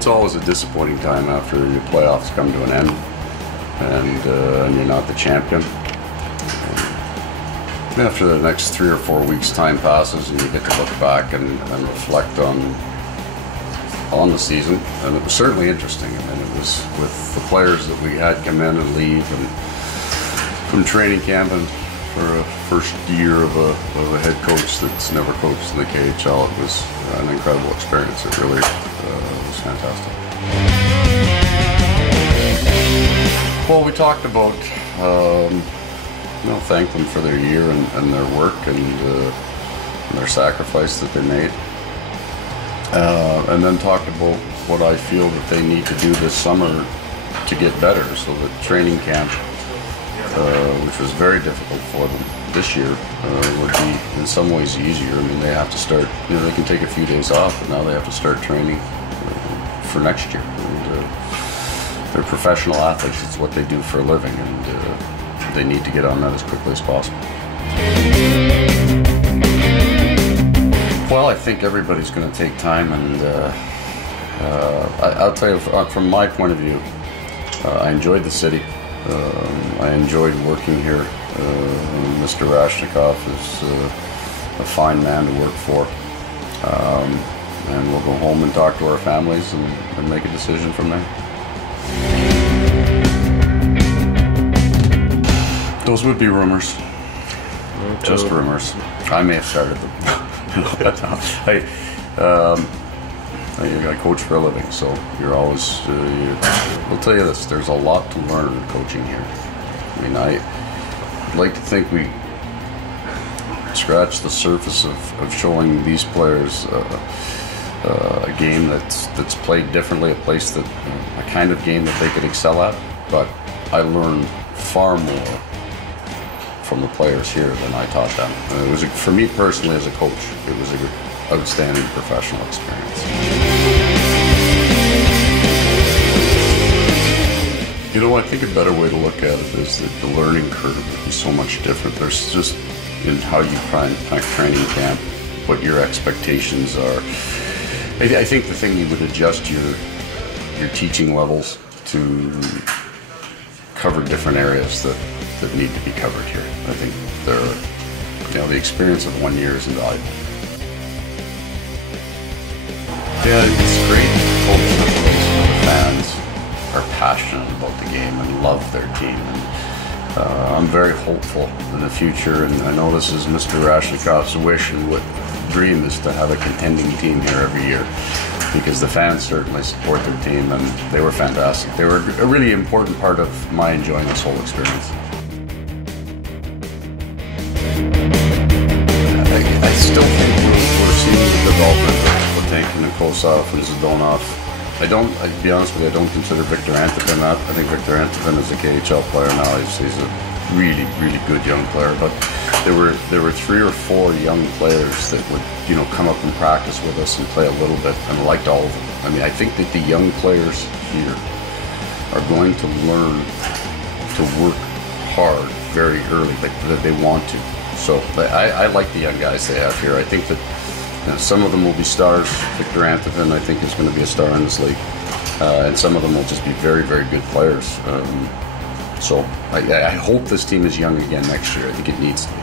it's always a disappointing time after your playoffs come to an end and you're not the champion. After the next 3 or 4 weeks, time passes and you get to look back and reflect on the season, and it was certainly interesting. I mean, it was with the players that we had come in and leave, and from training camp, and for a first year of a head coach that's never coached in the KHL, it was an incredible experience. It really was fantastic. Well, we talked about thank them for their year and their work and their sacrifice that they made. And then talked about what I feel that they need to do this summer to get better. So the training camp, which was very difficult for them this year, would be in some ways easier. I mean, they have to start, they can take a few days off, but now they have to start training for next year. And, they're professional athletes. It's what they do for a living, and they need to get on that as quickly as possible. Well, I think everybody's going to take time, and I'll tell you, from my point of view, I enjoyed the city. I enjoyed working here. Mr. Rashnikov is a fine man to work for. And we'll go home and talk to our families and make a decision from there. Those would be rumors. Just rumors. I may have started them. I coach for a living, so you're always, I'll tell you this, there's a lot to learn coaching here. I mean, I'd like to think we scratch the surface of showing these players a game that's played differently, a place that, a kind of game that they could excel at, but I learned far more from the players here than I taught them. And it was, for me personally as a coach, it was an outstanding professional experience. I think a better way to look at it is that the learning curve would be so much different. There's just in how you plan training camp, what your expectations are. I think the thing you would adjust your teaching levels to cover different areas that need to be covered here. I think the experience of 1 year is invaluable. Yeah, it's great to coach the place where the fans are passionate about the game and love their team. And I'm very hopeful in the future, and I know this is Mr. Rashnikov's wish and what dream is to have a contending team here every year, because the fans certainly support their team, and they were fantastic. They were a really important part of my enjoying this whole experience. I still think we're seeing the development of Patenkin and Kosov and Zadonov. I'll be honest with you, I don't consider Victor Antipin that. I think Victor Antipin is a KHL player now. He's a really, really good young player. But there were 3 or 4 young players that would, come up and practice with us and play a little bit, and I liked all of them. I mean, I think that the young players here are going to learn to work hard very early, that they want to. So I like the young guys they have here. I think that some of them will be stars. Victor Antipin, I think, is going to be a star in this league. And some of them will just be very, very good players. So I hope this team is young again next year. I think it needs to be.